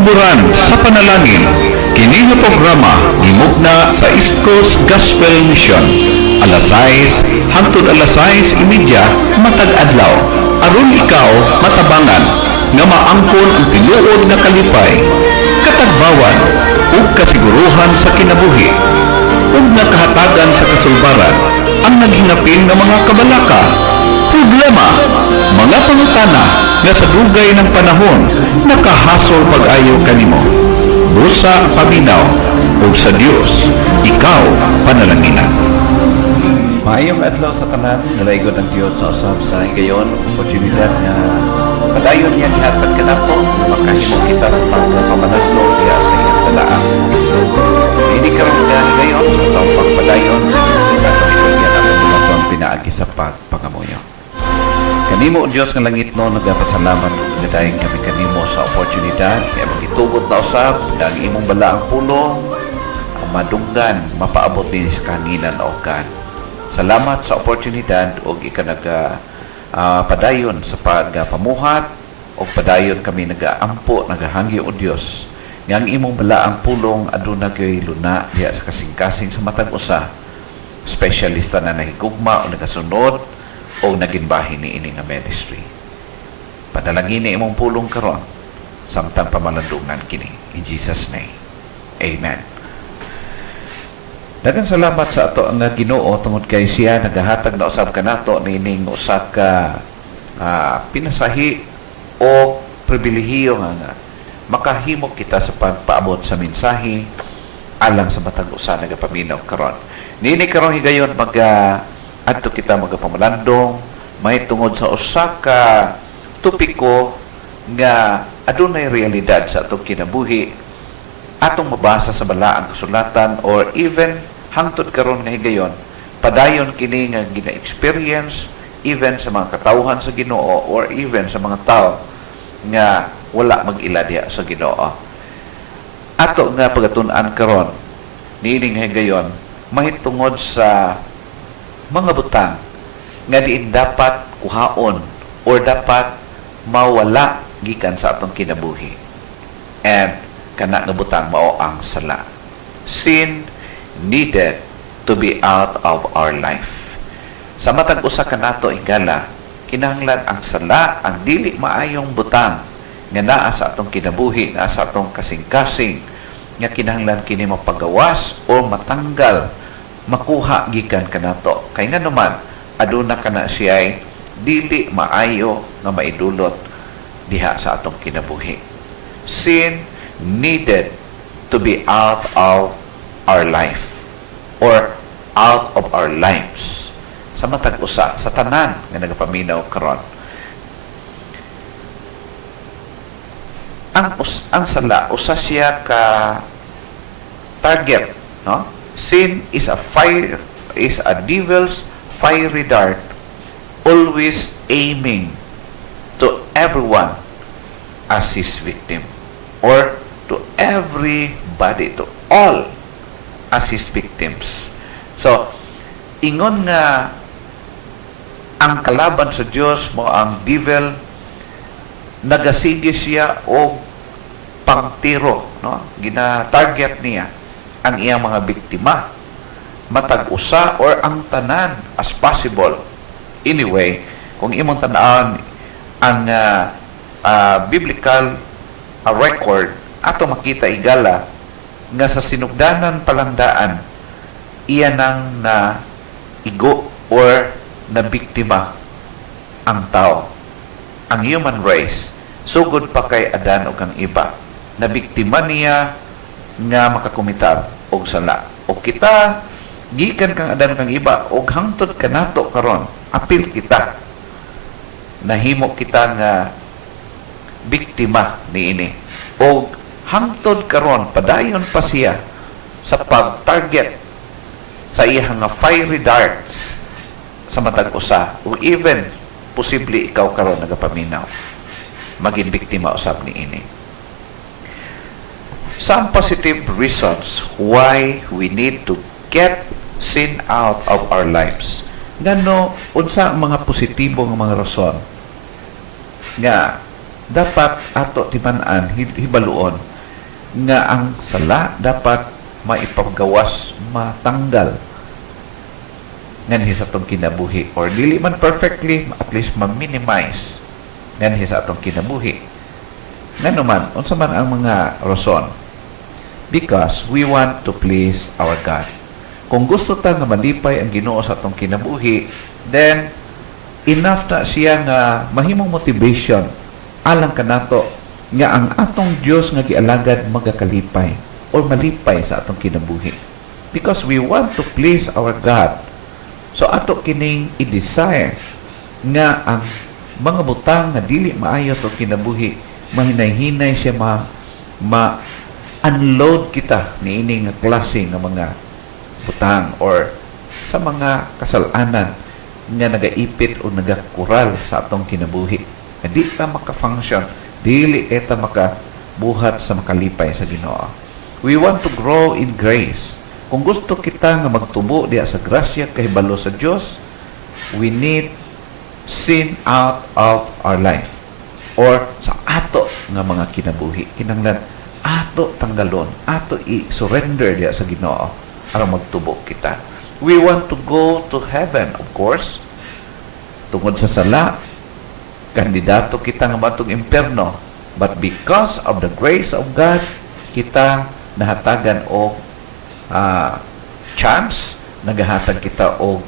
Tuburan sa panalangin. Kini nga programa gimugna sa East Coast Gospel Mission. Alas 6 hangtod alas 6:30 matag adlaw. Aron ikaw matabangan nga maangkon ang tinuod nga kalipay, katagbawan ug kasiguruhan sa kinabuhi ug nakahatagan sa kasulbaran ang naghinapin ng mga kabalaka, problema, mga pangutana nga sa dugay ng panahon nakahasol pag-ayo kanimo. Busa paminaw ug sa Dios ikaw panalangina. Maayong adlaw sa tanan, nalaygon ng Diyos sa usab sa higayon, oportunidad na padayon niya gihatag kanato, makahimo kita sa pagpamanadlo diha sa iyang talaan. Hindi karon nga higayon sa taong pagpadayon, katong niya nato mga pinaagi sa pagpangamuyo. Kanimo Diyos ng langit no, nagapasalamat nagadayon kami kanimo sa oportunidad kaya magitugot na usab ang imong balaang pulong ang madunggan mapaabot din sa kanginan o kan. Salamat sa oportunidad o ikanaga padayon sa pagpamuhat o padayon kami nagaampo, nagahangyo o Diyos. Nga ang imong balaang pulong aduna kay luna diya sa kasing-kasing sa matag usa. Specialista na nahigugma o nagasunod o naginbahin ni ini nga ministry. Padalangin ni imong pulong karon samtang pamalandungan kini. In Jesus' name. Amen. Daghang salamat sa ato ang Ginoo tungod kay siya nagahatag na usab kanato nining usa ka pinasahi o pribilehiyo nga makahimo kita sa pagpaabot sa mensahe alang sa matag usa nagapaminaw karon. Nini karon higayon adto kita magapamalandong may tungod sa usa ka topiko nga adunay realidad sa atong kinabuhi atong mabasa sa balaang kasulatan or even hangtod karon nga higayon padayon kini nga gina-experience even sa mga katawhan sa Ginoo or even sa mga tao nga wala mag-ila diha sa Ginoo. Ato nga pagatun-an karon niining higayon mahitungod sa mga butang nga diin dapat kuhaon or dapat mawala gikan sa atong kinabuhi. And kana nga butang mao ang sala. Sin needed to be out of our life. Sa matag usa kanato higala, kinahanglan ang sala, ang dili maayong butang nga naa sa atong kinabuhi, naa sa atong kasing-kasing nga kinahanglan kini mapagawas o matanggal, makuha gikan kanato. Kay nga naman aduna kana siya dili maayo nga maidulot diha sa atong kinabuhi. Sin needed to be out of our life or out of our lives sa matag usa sa tanan nga nagapaminaw karon. Ang sala usa siya ka target, no? Sin is a devil's fiery dart always aiming to everyone as his victim or to everybody, to all as his victims. So, ingon nga ang kalaban sa Diyos mo ang devil nagasige siya o pangtiro, no? Gina-target niya ang iyang mga biktima matag usa or ang tanan as possible. Anyway, kung imong tan-awon ang biblical record ato makita igala nga sa sinugdanan palandaan iya nang na igo or na biktima ang tao, ang human race, sugod pa kay Adan o kang iba na biktima niya nga makakumitab og sala. O kita gikan kang Adan kang iba og hangtod kanato karon apil kita nahimo kita nga biktima niini og hangtod karon padayon pa siya sa pag-target sa iyang nga fiery darts sa matag usa o even posible ikaw karon nagapaminaw maging biktima usab niini. Some positive reasons why we need to get sin out of our lives. Ngano unsa ang mga positibo nga mga rason nga dapat ato timan-an hibaluon nga ang sala dapat maipagawas, matanggal nganhi sa atong kinabuhi, or dili man perfectly, at least ma-minimize nganhi sa atong kinabuhi. Ngano man, unsa man ang mga rason? Because we want to please our God. Kung gusto ta nga malipay ang Ginoo sa atong kinabuhi, then enough na siya nga mahimong motivation alang kanato nga ang atong Dios nga gialagad magakalipay or malipay sa atong kinabuhi. Because we want to please our God. So ato kining i-desire nga ang mga butang nga dili maayo sa kinabuhi, mahinay-hinay siya unload kita ni ini nga klase nga mga butang or sa mga kasalanan nga nagaipit o nagakural sa atong kinabuhi. Di ta maka-function, dili kita makabuhat sa makalipay sa Ginoo. We want to grow in grace. Kung gusto kita nga magtubo diya sa grasya kahibalo sa Dios, we need sin out of our life or sa ato nga mga kinabuhi. Kinahanglan ato tanggalon, ato i-surrender diya sa Ginoo aron magtubo kita. We want to go to heaven, of course. Tungod sa sala, kandidato kita nga matong impierno. But because of the grace of God, kita nahatagan og chance, nagahatag kita og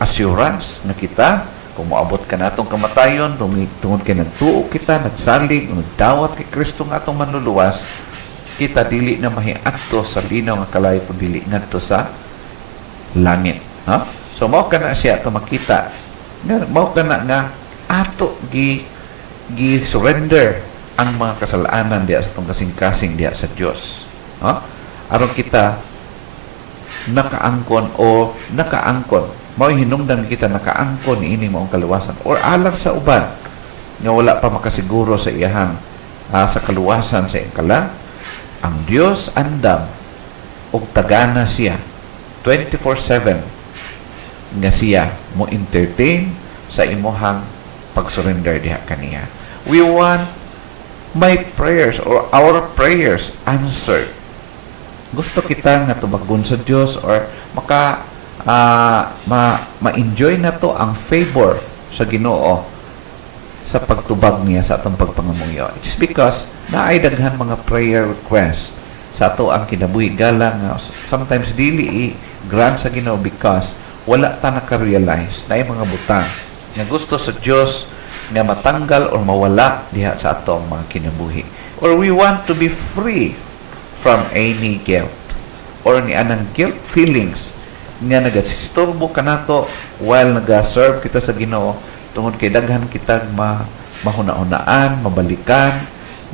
assurance na kita, kung moabot ka natong kamatayon, tungod kay nagtuo kita, nagsalig, nagdawat kay Kristo nga atong manluluwas, kita dili na mahiadto sa linaw nga kalayo kung dili ngadto sa langit. Ha? So mao kana siya ato makita. Mao kana nga ato gi surrender ang mga kasalanan diya sa atong kasing-kasing diya sa Dios. Ha? Aron kita nakaangkon mao hinungdan kita nakaangkon ini maong kaluwasan or alang sa uban nga wala pa makasiguro sa iyahang sa kaluwasan sa ingkala. Ang Dios andam og tagana siya 24/7 nga siya mo entertain sa imuhang pag-surrender diha kaniya. We want my prayers or our prayers answered. Gusto kita nga tumagon sa Dios or ma-enjoy na to ang favor sa Ginoo sa pagtubag niya sa atong pagpangamuyo. It's because naay daghan mga prayer request sa ato ang kinabuhi galang nga sometimes dili grant sa Ginoo because wala ta naka-realize na mga butang nga gusto sa Dios nga matanggal or mawala diha sa atong mga kinabuhi. Or we want to be free from any guilt or ni anang guilt feelings nga nagasistorbo kanato while naga-serve kita sa Ginoo tungod kay daghan kitag mahuna-hunaan, mabalikan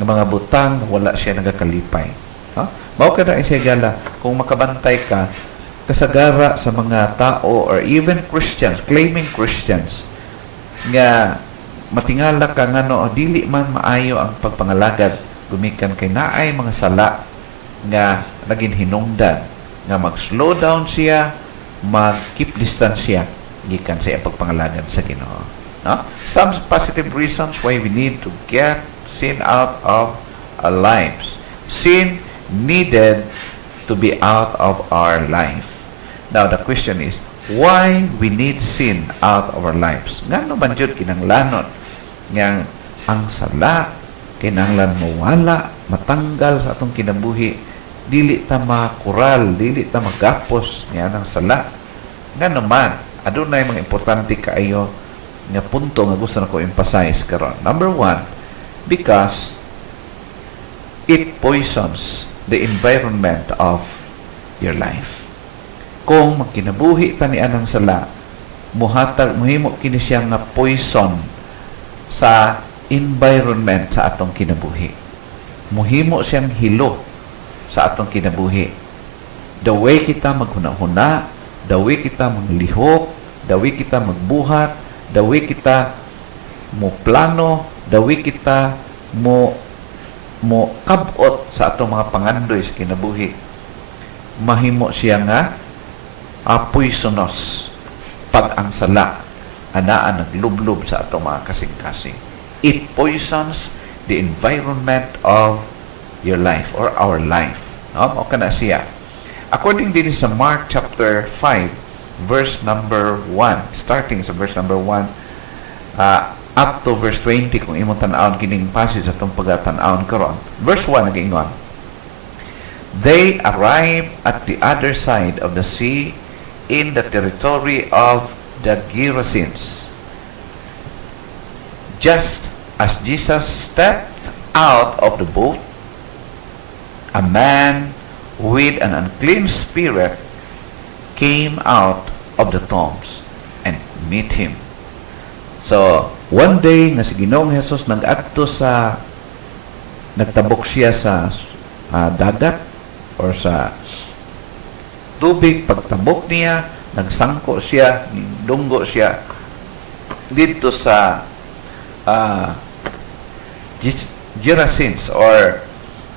ng mga butang wala siya nagakalipay. Mao kada siya gala kung makabantay ka kasagara sa mga tao or even Christians, claiming Christians nga matingala ka ngano dili man maayo ang pagpangalagad gumikan kay naay mga sala nga naging hinungdan nga mag-slow down siya, mag-keep distance siya gikan sa pagpangalagad sa Ginoo. No? Some positive reasons why we need to get sin out of our lives. Sin needed to be out of our life. Now the question is, why we need sin out of our lives? Ngano man jud kinahanglanon nga ang sala kinahanglan mawala, matanggal sa atong kinabuhi, dili ta makural, dili ta magapos nga nang sala. Nga naman, adunay mga importante kaayo nga punto nga gusto nako emphasize karon. Number 1, because it poisons the environment of your life. Kung magkinabuhi ta ni anang sala, muhimo kini siya nga poison sa environment sa atong kinabuhi. Muhimo siyang hilo sa atong kinabuhi. The way kita maghuna-huna, the way kita maglihok, the way kita magbuhat, the way kita mo plano, the way kita mo kabot sa atong mga pangandoy sa kinabuhi. Mahimo siya nga poisonous pag ang sala anaan naglublob sa atong mga kasing-kasing. It poisons the environment of your life or our life. No? Mao kana siya. According din sa Mark chapter 5, verse number 1, starting sa verse number 1, up to verse 20, kung imong tan-awon kining passage atong pagatan-awon karon. Verse 1 nag-ingon, they arrived at the other side of the sea in the territory of the Gerasenes. Just as Jesus stepped out of the boat, a man with an unclean spirit came out of the tombs and met him. So, one day nga si Ginoong Jesus nagtabok siya sa dagat or sa tubig. Pagtabok niya, nagsangko siya, dunggo siya dito sa Gerasenes or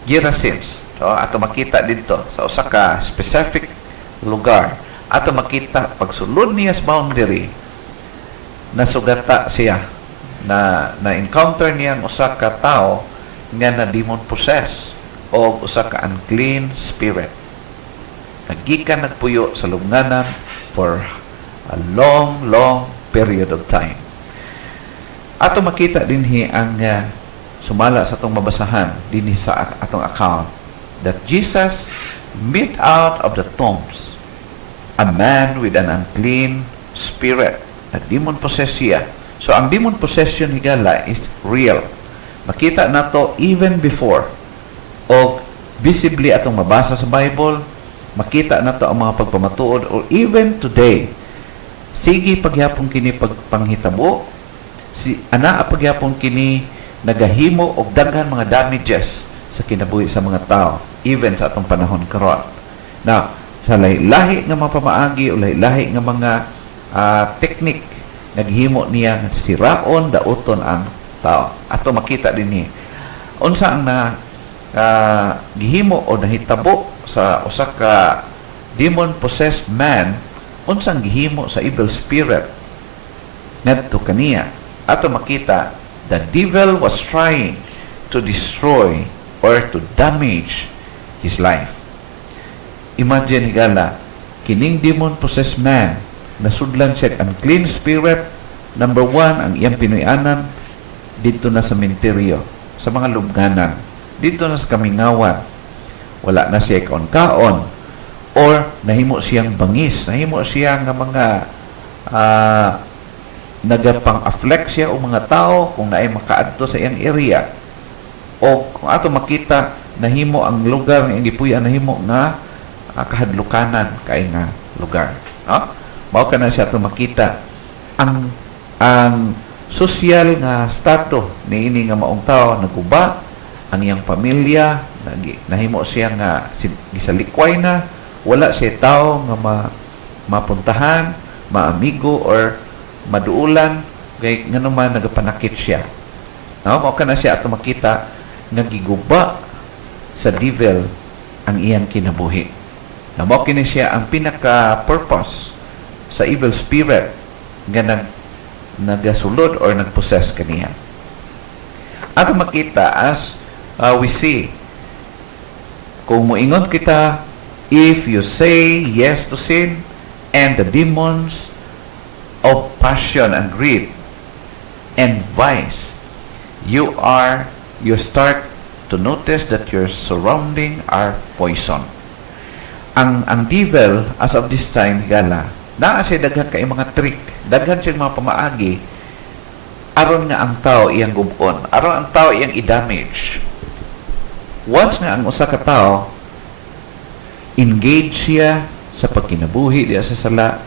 Gerasenes. So, ato makita dito sa usa ka specific lugar. Ato makita pagsulod niya sa boundary, nasugata siya na encounter niya ang usa ka tao nga na demon possessed o usa ka unclean spirit. Nagikan nagpuyo sa lubnganan for a long period of time. Ato makita dinhi ang sumala sa atong mabasahan dinhi sa atong account that Jesus met out of the tombs a man with an unclean spirit. Na demon possessed siya. So ang demon possession higala is real. Makita nato even before o visibly atong mabasa sa Bible, makita nato ang mga pagpamatuod or even today. Sige pagyapon kini pagpanghitabo, si ana pagyapon kini nagahimo og daghan mga damages sa kinabuhi sa mga tao even sa atong panahon karon. Now, sa lahi nga mga pamaagi o lahi nga mga technique naghimo niya nga siraon dauton ang tao. Ato makita dinhi unsa ang gihimo o nahitabo sa usa ka demon possessed man, unsa ang gihimo sa evil spirit ngadto kaniya. Ato makita the devil was trying to destroy or to damage his life. Imagine higala kining demon possessed man nasudlan siya unclean spirit. Number 1, ang iyang pinuyanan dito na sa menteryo, sa mga lubnganan, dito na sa kamingawan. Wala na siya kaon-kaon or nahimo siyang bangis, nahimo siya nga mga nagapang-afflict siya o mga tao kung naay makaadto sa iyang area. O kung ato makita, nahimo ang lugar nga gipuy-an nahimo nga kahadlukanan kay nga lugar. No? Mao kana siya ato makita ang social nga status niini nga maong tao naguba, ang iyang pamilya nahimo siya nga gisalikway na, wala siya tao nga mapuntahan, maamigo or maduulan kay ngano man nagapanakit siya. No? Mao kana siya ato makita nga giguba sa devil ang iyang kinabuhi. Na mao kini siya ang pinaka-purpose sa evil spirit nga nagasulod or nagpossess kaniya. Ato makita as we see, kung moingon kita, if you say yes to sin and the demons of passion and greed and vice, you start to notice that your surrounding are poison. Ang devil as of this time higala naa siya daghan kay mga trick, daghan siya mga pamaagi aron nga ang tao iyang gubon, aron ang tao iyang i-damage. Once nga ang usa ka tao engage siya sa pagkinabuhi diya sa sala,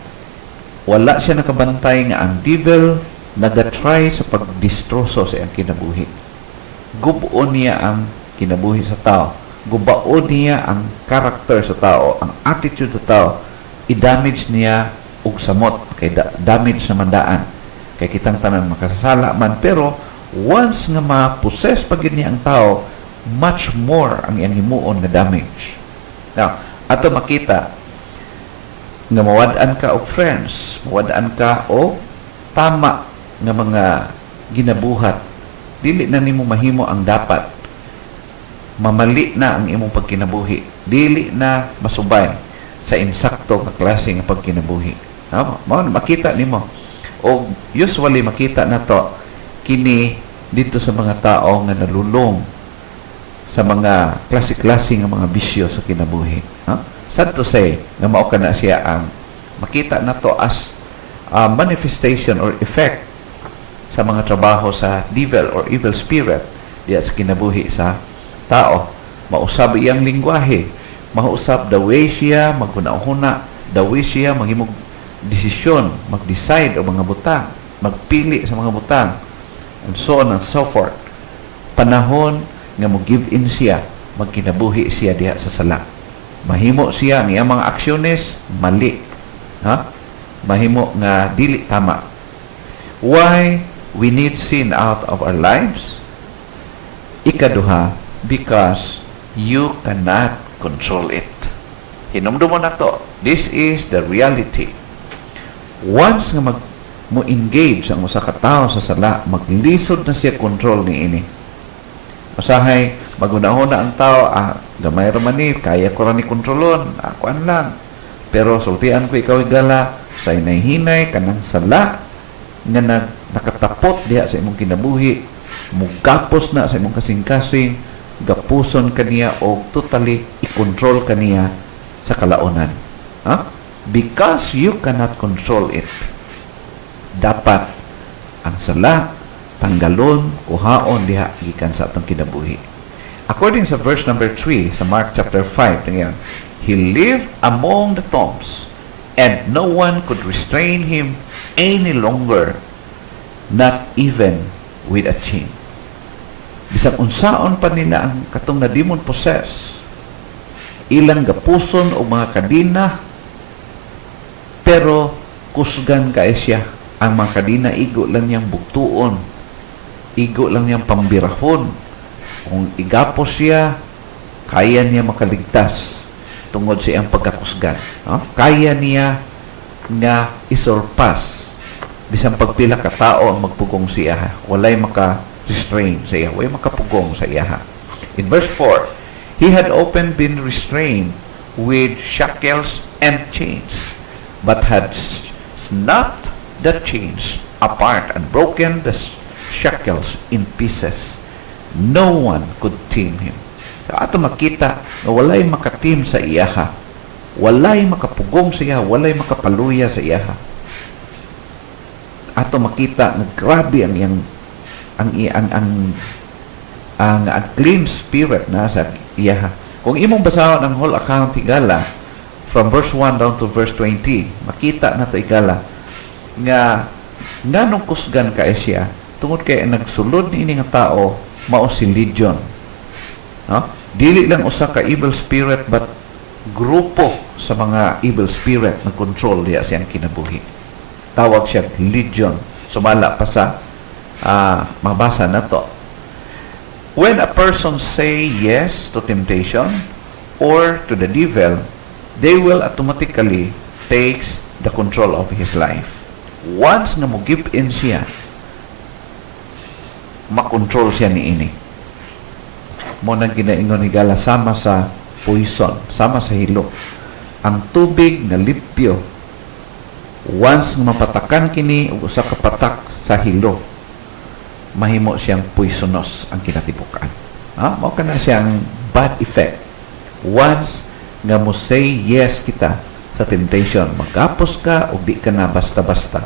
wala siya nakabantay nga ang devil nagatry sa pagdistroso sa iyang kinabuhi. Gubuon niya ang kinabuhi sa tao, gubaon niya ang karakter sa tao, ang attitude sa tao, i-damage niya og samot, kay damage na mandaan, kay kitang tanan makasasala man, pero once nga ma-possess pag niya ang tao, much more ang iyang himuon na damage. Now, ato makita nga mawad-an ka og friends, mawad-an ka o tama nga mga ginabuhat dili na nimo mahimo ang dapat. Mamali na ang imong pagkinabuhi. Dili na masubay sa insakto nga klase nga pagkinabuhi. Mao makita nimo. O usually makita na to kini dito sa mga tao nga nalulong sa mga klase-klase nga mga bisyo sa kinabuhi. Sad to say nga mao kana siya ang makita na to as a manifestation or effect sa mga trabaho sa devil or evil spirit diya sa kinabuhi sa tao. Mausab iyang lingwahe, mausab the way siya maghuna-huna, the way siya maghimog desisyon, mag-decide o mga butang, magpili sa mga butang, and so on and so forth. Panahon nga mo give in siya, magkinabuhi siya diha sa sala. Mahimo siya ang iyang mga aksyones mali. Mahimo nga dili tama. Why we need sin out of our lives? Ikaduha, because you cannot control it. Hinumdum mo na to. This is the reality. Once nga mo engage ang usa ka tawo sa sala, maglisod na siya control ni ini. Usahay, magunahon na ang tao, gamay raman ni, kaya ko rin kontrolon, akuan lang. Pero sultian ko ikaw igala, sa inay-hinay, kanang sala, nga nakatapot diha sa imong kinabuhi, mugapos na sa imong kasing-kasing, gapuson kaniya o totally i-control kaniya sa kalaunan. Because you cannot control it, dapat ang sala tanggalon, kuhaon diha gikan sa atong kinabuhi. According sa verse number 3 sa Mark chapter 5, tingnan, he lived among the tombs, and no one could restrain him any longer, not even with a chain. Bisag unsaon pa nila ang katong na demon possess, ilang gapuson o mga kadina, pero kusgan kay siya. Ang mga kadina igo lang niyang buktuon, igo lang niyang pambirahon. Kung igapos siya, kaya niya makaligtas tungod sa iyang pagkakusgan. Kaya niya nga isurpass bisan pagpila ka tao ang magpugong siya. Walay maka-restrain sa iya, walay makapugong sa iya. In verse 4, he had often been restrained with shackles and chains, but had snapped the chains apart and broken the shackles in pieces. No one could tame him. So, ato makita na walay makatim sa iyaha, walay makapugong sa iyaha, walay makapaluya sa iyaha. Ato makita na grabe ang clean spirit na sa iyaha. Kung imong basahon ang whole account igala from verse 1 down to verse 20, makita na to igala nga nganong kusgan ka siya tungod kay nagsulod ni ini nga tao mao si Legion. Dili lang usa ka evil spirit but grupo sa mga evil spirit na control diya siyang kinabuhi. Tawag siya Legion. Sumala pa sa mabasa na to. When a person say yes to temptation or to the devil, they will automatically takes the control of his life. Once nga mo give in siya, makontrol siya ni ini. Mo nang ginaingon ni Gala, sama sa poison, sama sa hilo. Ang tubig na lipyo, once nga mapatakan kini o usa ka patak sa hilo, mahimo siyang poisonous ang kinatibukan. Mao kana siyang bad effect. Once nga mo say yes kita sa temptation, magkapos ka o di ka na basta-basta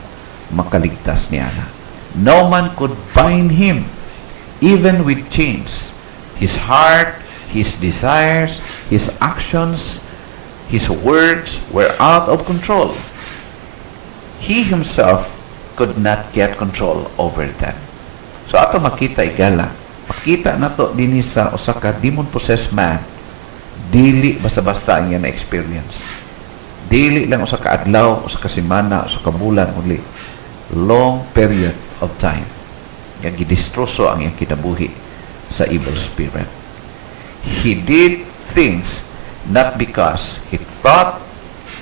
makaligtas niya na. No man could bind him, even with chains. His heart, his desires, his actions, his words were out of control. He himself could not get control over them. So ato makita igala, makita na to din sa usa ka demon-possessed man, dili basta-basta ang yan na experience. Dili lang usa ka adlaw, usa ka semana, usa ka bulan uli. Long period of time. Nga gidistroso ang iyang kinabuhi sa evil spirit. He did things not because he thought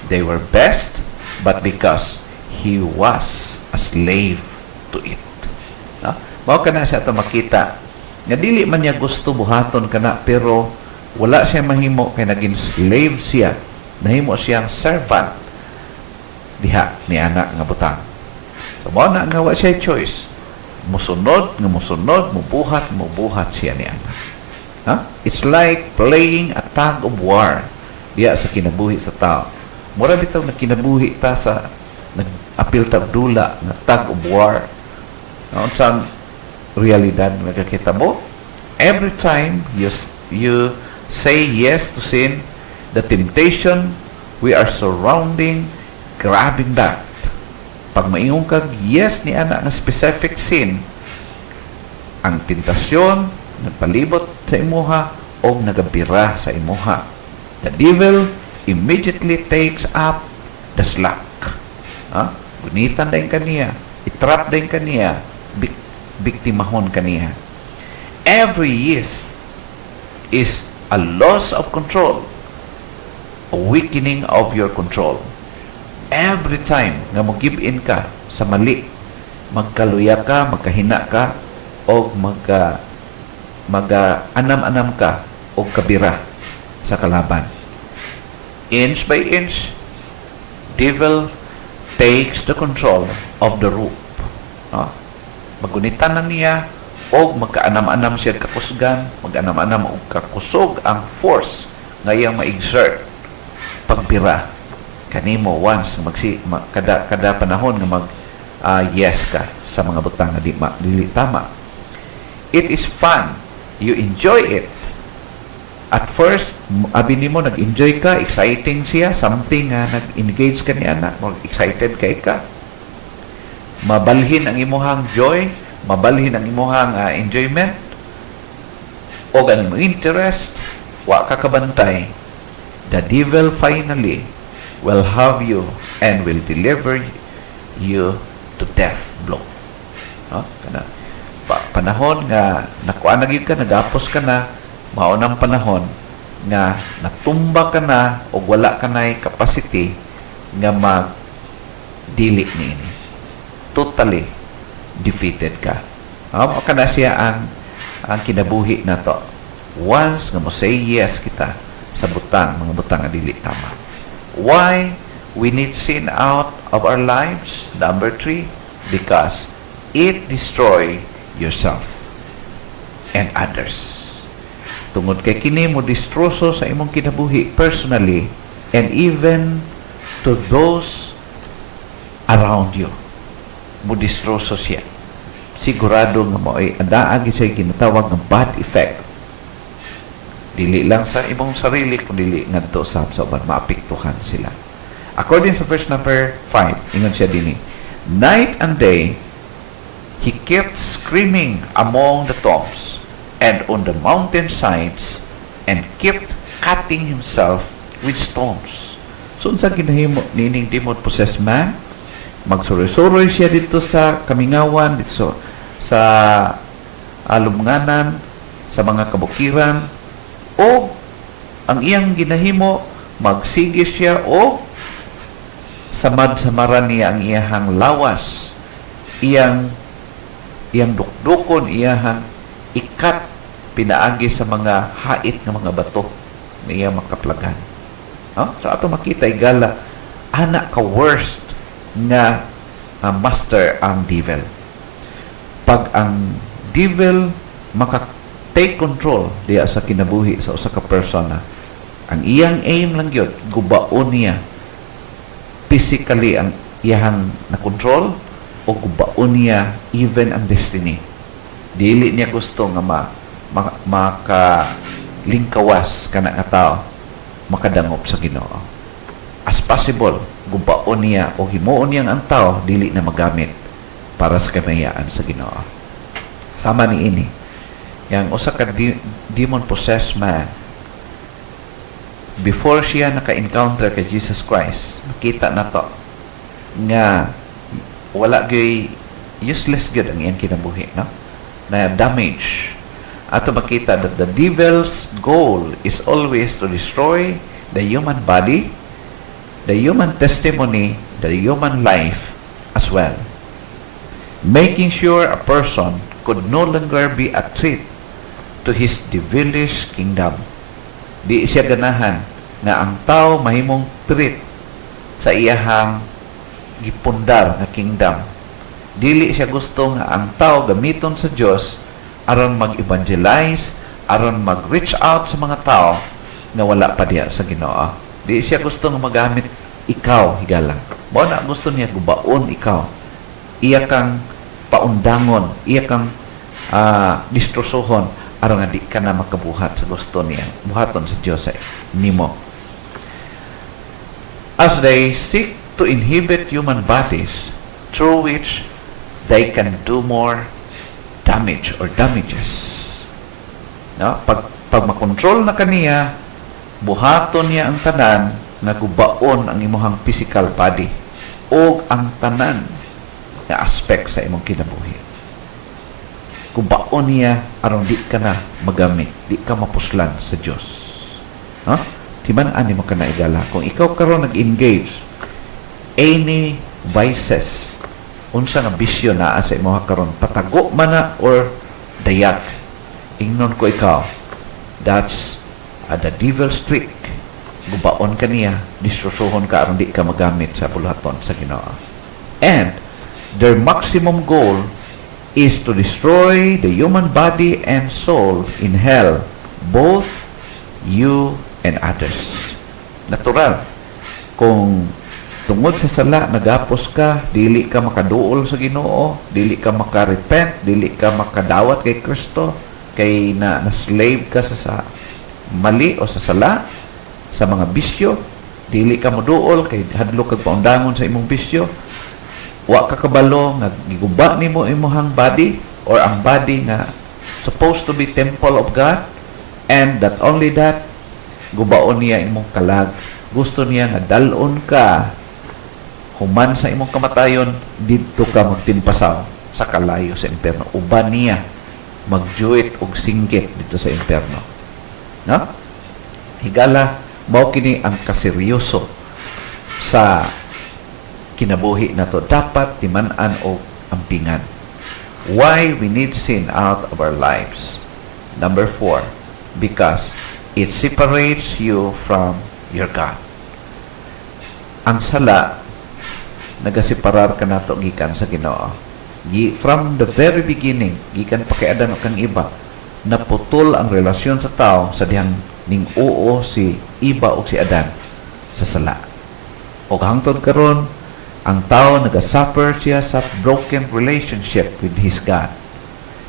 they were best, but because he was a slave to it. Mao kana siya ito makita. Nga dili man niya gusto buhaton kana, pero wala siya mahimo kay naging slave siya. Nahimo siyang servant diha ni anak nga butang. So, mao na nga wa siya choice. Musunod, mubuhat siya ni anak. Ha? It's like playing a tug of war diya sa kinabuhi sa tao. Mura bitaw na kinabuhi ta sa nag-apil ta dula na tug of war. Unsang realidad nagkakita mo? Every time you say yes to sin, the temptation we are surrounding, grabbing that. Pag maingong kag yes ni ana nga specific sin, ang tentasyon nagpalibot sa imuha o nagabira sa imuha. The devil immediately takes up the slack. Gunitan din kaniya, itrap din kaniya, biktimahon kaniya. Every yes is a loss of control, a weakening of your control. Every time nga mo give in ka sa mali, magkaluya ka, magkahina ka, o anam-anam ka, o kabira sa kalaban. Inch by inch, devil takes the control of the rope. Magunitan na niya, o magkaanam-anam siya kakusgan, mag-anam-anam o kakusog ang force ngayang ma-exert pagbira kanimo once kada panahon nga yes ka sa mga butang nga dili tama. It is fun, you enjoy it. At first abi nimo nag-enjoy ka, exciting siya, something nga nag-engage ka ni anak, excited kay ka, mabalhin ang imuhang joy, mabalhin ang imuhang enjoyment o ang interest, wa ka kabantay. The devil finally will have you and will deliver you to death blow. Panahon nga nakuha na gyud ka, nagapos ka na, maunang panahon nga natumba ka na o wala ka na capacity nga mag-dili niini. Totally defeated ka. Kana siya ang kinabuhi na to. Once nga mo say yes kita sa mga butang nga dili tama. Why we need sin out of our lives? Number 3, because it destroy yourself and others. Tungod kay kini mo distroso sa imong kinabuhi personally and even to those around you. Mo distroso siya. Sigurado nga mo ay andaagi siya ginatawag ng bad effect. Dili lang sa imong sarili, kundi ngadto sa uban, maapektuhan sila. According sa verse number 5, ingon siya dinhi, night and day, he kept screaming among the tombs and on the mountain sides and kept cutting himself with stones. So, unsa ginahimo nining demon-possessed man? Magsuroy-suroy siya dito sa kamingawan, dito sa alumnganan, sa mga kabukiran, o ang iyang ginahimo, magsige siya o samad-samaran niya ang iyang lawas, iyang dukdukon, iyang ikat, pinaagi sa mga hait ng mga bato na iyang makaplagan. So ato makita igala, anak ka worst nga master ang devil. Pag ang devil take control diya sa kinabuhi sa usa ka persona, ang iyang aim lang yun, gubaon niya physically ang iyang na-control o gubaon niya even ang destiny. Dili niya gusto nga makalingkawas ka na nga tao, makadangop sa Ginoo. As possible, gubaon niya o himuon niya ang tao dili na magamit para sa kamayaan sa Ginoo. Sama ni ini yang usa ka demon-possessed man, before siya naka-encounter kay Jesus Christ, makita na to nga wala gay useless good ang iyang kinabuhi, no? Na damage. Ato makita that the devil's goal is always to destroy the human body, the human testimony, the human life as well. Making sure a person could no longer be a threat to his devilish kingdom. Di siya ganahan nga ang tao mahimong threat sa iyahang gipundar nga kingdom. Dili siya gusto nga ang tao gamiton sa Dios aron mag-evangelize, aron mag-reach out sa mga tao nga wala pa diya sa Ginoo. Di siya gusto nga magamit ikaw higala. Mao na gusto niya gubaon ikaw. Iya kang paundangon, iya kang distrosohon aron nga di ka na makabuhat sa gusto niya. Buhaton sa Dios sa nimo. As they seek to inhibit human bodies through which they can do more damage or damages. No? Pag makontrol na kaniya, buhaton niya ang tanan nga gubaon ang imong physical body o ang tanan nga aspect sa imong kinabuhi. Gubaon niya aron di ka na magamit, di ka mapuslan sa Dios. No? Timan-ani mo ka na igala. Kung ikaw karon nag-engage any vices, unsa nga bisyo naa sa imong karon, patago man na or dayag, ingnon ko ikaw, that's the devil's trick. Gubaon ka niya, distrosohon ka aron di ka magamit sa bulaton sa Ginoo. And their maximum goal is to destroy the human body and soul in hell, both you and others. Natural. Kung tungod sa sala, nagapos ka, dili ka makaduol sa Ginoo, dili ka makarepent, dili ka makadawat kay Kristo, kay na-slave ka sa mali o sa sala, sa mga bisyo, dili ka moduol, kay hadlo kag paundangon sa imong bisyo, wa ka kabalo, nga giguba nimo imong body, or ang body nga supposed to be temple of God, and that only that, gubaon niya imong kalag. Gusto niya nga dalon ka human sa imong kamatayon, dito ka magtimpasaw sa kalayo sa impyerno. Uban niya magjuit og singgit dito sa impyerno. No? Higala, mao kini ang kaseryoso sa kinabuhi nato. Dapat timan-an og ampingan. Why we need sin out of our lives? Number 4, because it separates you from your God. Ang sala, nagasiparar ka nato gikan sa Ginoo. From the very beginning, gikan pa kay Adan o kang iba, naputol ang relasyon sa tao sa dihang ning uo si iba o si Adan sa sala. O hangtod karon, ang tao nagasuffer siya sa broken relationship with his God.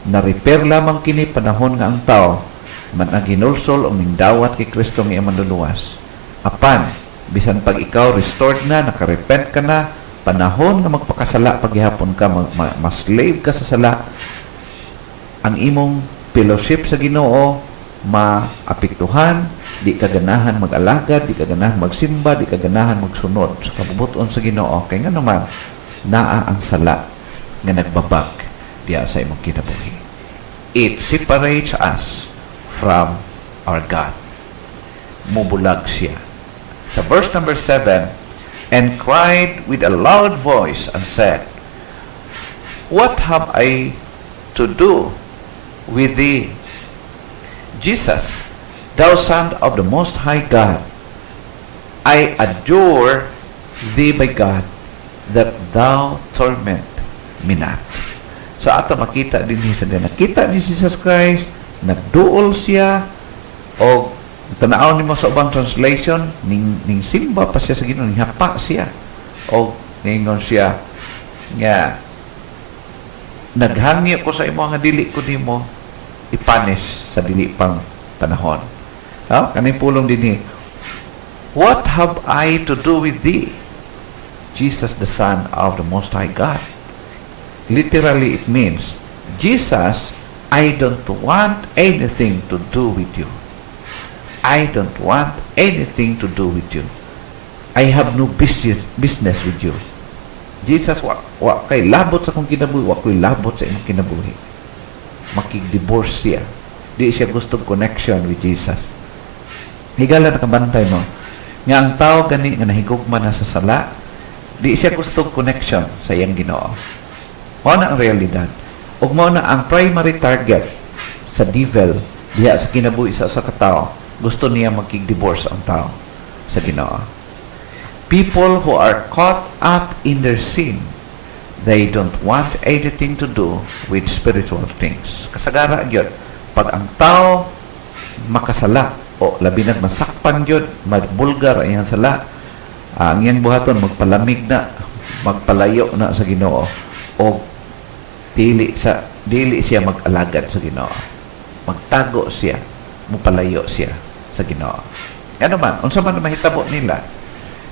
Na-repair lamang kini panahon nga ang tao man ang ginulsol o ningdawat kay Kristo nga manluluwas. Apan, bisan pag ikaw restored na, nakarepent ka na, panahon nga magpakasala paghihapon ka, ma-slave ka sa sala, ang imong fellowship sa Ginoo maapektuhan, di ka ganahan mag-alagad, di ka ganahan magsimba, di ka ganahan magsunod sa kabubuton sa Ginoo. Kaya nga naman, naa ang sala nga nagbabag diya sa imong kinabuhi. It separates us from our God. Mubulag siya. Sa verse number 7, and cried with a loud voice and said, what have I to do with thee, Jesus, thou Son of the Most High God? I adjure thee by God that thou torment me not. So ato makita din sa din. Nakita ni Jesus Christ, nagduol siya, o tanaw nimo sa ubang translation, ning simba pa siya sa Ginoo, ning hapa siya, o ningon siya nga naghangi ko sa imo nga dili ko nimo ipanis sa dili pang panahon. Kaning pulong dinhi, what have I to do with thee, Jesus, the Son of the Most High God? Literally, it means, Jesus, I don't want anything to do with you. I don't want anything to do with you. I have no business with you. Jesus, wa kay labot sa akong kinabuhi, wa ko'y labot sa imong kinabuhi. Makig-divorce siya. Di siya gusto connection with Jesus. Higala nakabantay mo, nga ang tao gani nga nahigugma na sa sala, di siya gusto connection sa iyang Ginoo. O na ang realidad. Ug mao na ang primary target sa devil diha sa kinabuhi sa usa ka tawo. Gusto niya magkig-divorce ang tao sa Ginoo. People who are caught up in their sin, they don't want anything to do with spiritual things. Kasagara gyud pag ang tao makasala o labi na masakpan gyud, magbulgar ang iyang sala, ang iyang buhaton magpalamig na, magpalayo na sa Ginoo o dili siya mag-alagad sa Ginoo. Magtago siya, mupalayo siya sa Ginoo. Ano man, unsa man mahitabo nila,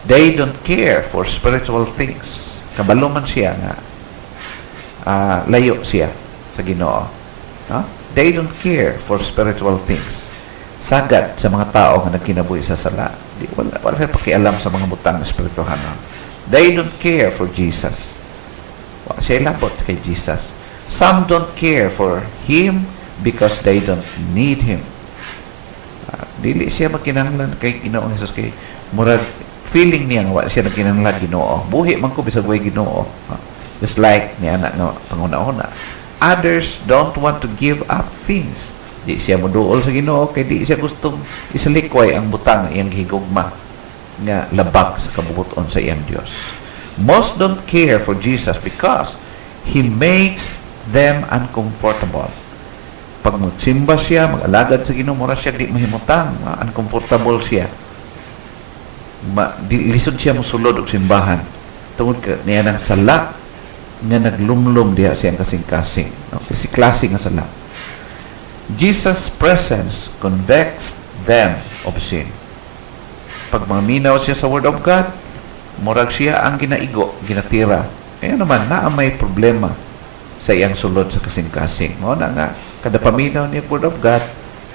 they don't care for spiritual things. Kabalo man siya nga layo siya sa Ginoo. No? They don't care for spiritual things. Sagad sa mga tao nga nagkinabuhi sa sala. Wala siya pakialam sa mga butang espirituhan. They don't care for Jesus. Wala siya labot kay Jesus. Some don't care for Him because they don't need Him. Dili siya magkinahanglan kay Ginoong Hesus kay murag feeling niya nga wala siya nagkinahanglan Ginoo. Buhi man ko bisag way Ginoo. Just like ni anak nga panguna-una. Others don't want to give up things. Di siya moduol sa Ginoo kay di siya gustong isalikway ang butang iyang higugma nga labag sa kabubuton sa iyang Dios. Most don't care for Jesus because He makes them uncomfortable. Pag magsimba siya, mag-alagad sa Ginoo, mura siya di mahimutang, uncomfortable siya. Lisod siya musulod og simbahan. Tungod niya ng sala nga naglumlum diha siyang kasing-kasing. No? Kasi klase nga sala. Jesus' presence convicts them of sin. Pag maminaw siya sa Word of God, murag siya ang ginaigo, ginatira. Kaya naman, may problema sa iyang sulod sa kasing-kasing. Mo na nga, kada paminaw niya Word of God,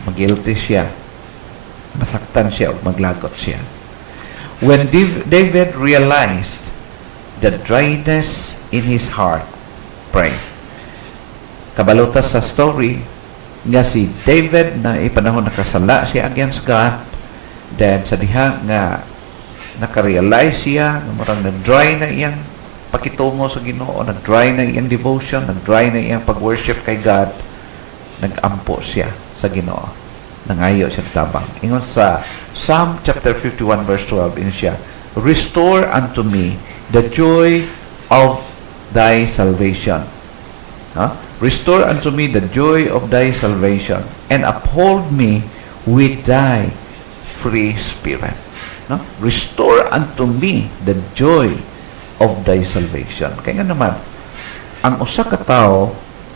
mag-guilty siya, masaktan siya o maglagot siya. When David realized the dryness in his heart, pray. Kabalutas sa story nga si David na ipanahon nakasala siya against God, then sa diha nga nakarealize siya nga marang na-dry na iyang pakitungo sa Ginoo, nag-dry na iyang devotion, nag-dry na iyang pag-worship kay God, nag-ampo siya sa Ginoo. Nangayo siya tabang. Ingon sa Psalm chapter 51 verse 12, ingon siya, restore unto me the joy of thy salvation. Restore unto me the joy of thy salvation and uphold me with thy free spirit. Restore unto me the joy of thy salvation. Kaya nga naman, ang usa ka tawo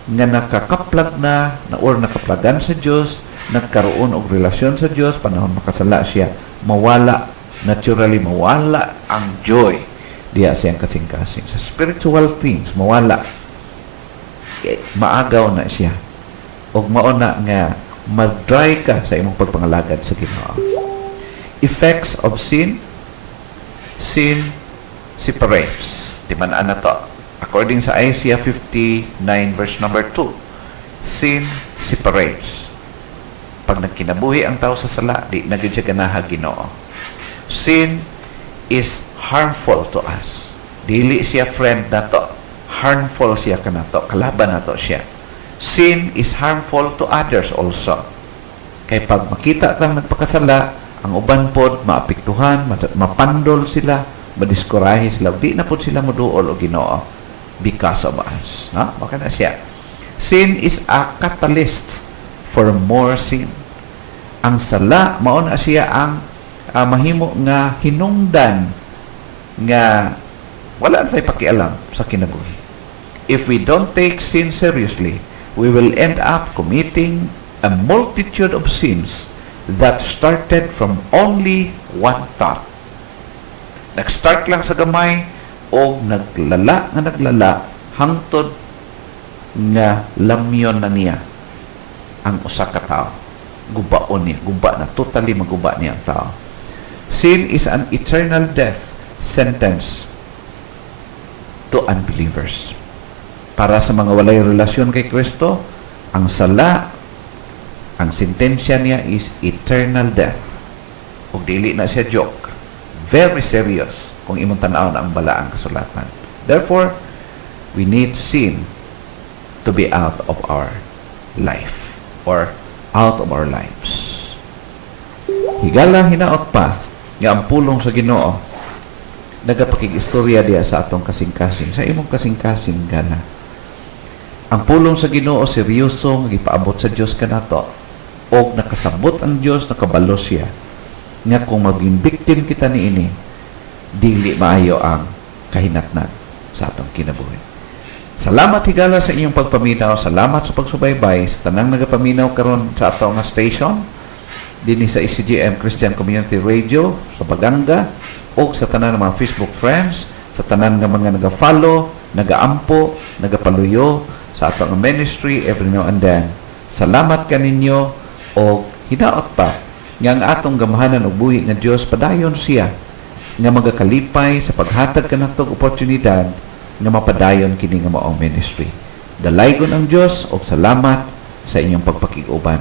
nga nakakaplag na or nakaplagan sa Dios, nagkaroon og relasyon sa Dios, panahon makasala siya, naturally mawala ang joy diya siyang kasing-kasing. Sa spiritual things, mawala. Maagaw na siya. Og mauna nga mag-dry ka sa imong pagpangalagad sa Ginoo. Effects of sin. Sin separates. Di man ana to. According sa Isaiah 59 verse number 2, sin separates. Pag nagkinabuhi ang tao sa sala, di na gyud siya ganaha Ginoo. Sin is harmful to us. Dili siya friend nato. Harmful siya kanato. Kalaban nato siya. Sin is harmful to others also. Kay pag makita tang nagpakasala, ang uban pod maapektuhan, mapandol sila, madiskurahi sila, di na po sila moduol o Ginoo because of us. No? Baka na siya. Sin is a catalyst for more sin. Ang sala, mao na siya ang mahimo nga hinungdan nga wala na tayo pakialam sa kinabuhi. If we don't take sin seriously, we will end up committing a multitude of sins that started from only one thought. Nag-start lang sa gamay o naglala hangtod nga lamyon na niya ang usa ka tao. Gubaon niya, guba na, totally maguba niya ang tao. Sin is an eternal death sentence to unbelievers. Para sa mga walay relasyon kay Kristo, ang sala, ang sentensya niya is eternal death. Ug dili na siya joke. Very serious kung imong tan-aw na ang balaang kasulatan. Therefore, we need sin to be out of our life or out of our lives. Higala hinaot pa nga ang pulong sa Ginoo nagapakig-istorya diya sa atong kasing-kasing, sa imong kasing-kasing gana. Ang pulong sa Ginoo seryoso nga gipaabot sa Dios kanato og nakasabot ang Dios, nakabalo siya nga kung maging victim kita niini, dili maayo ang kahinatnan sa atong kinabuhi. Salamat higala sa inyong pagpaminaw, salamat sa pagsubaybay sa tanang nagapaminaw karon sa atong nga station dinhi sa ECGM Christian Community Radio sa Baganga o sa tanan ng mga Facebook friends, sa tanan ng mga naga-follow, naga-ampo, nagapaluyo sa atong ministry every now and then. Salamat kaninyo o hinaot pa nga ang atong gamahanan og buhi nga Dios padayon siya nga magakalipay sa paghatag kanatong oportunidad nga mapadayon kini nga maong ministry. Dalaygon ang Dios og salamat sa inyong pagpakig-uban.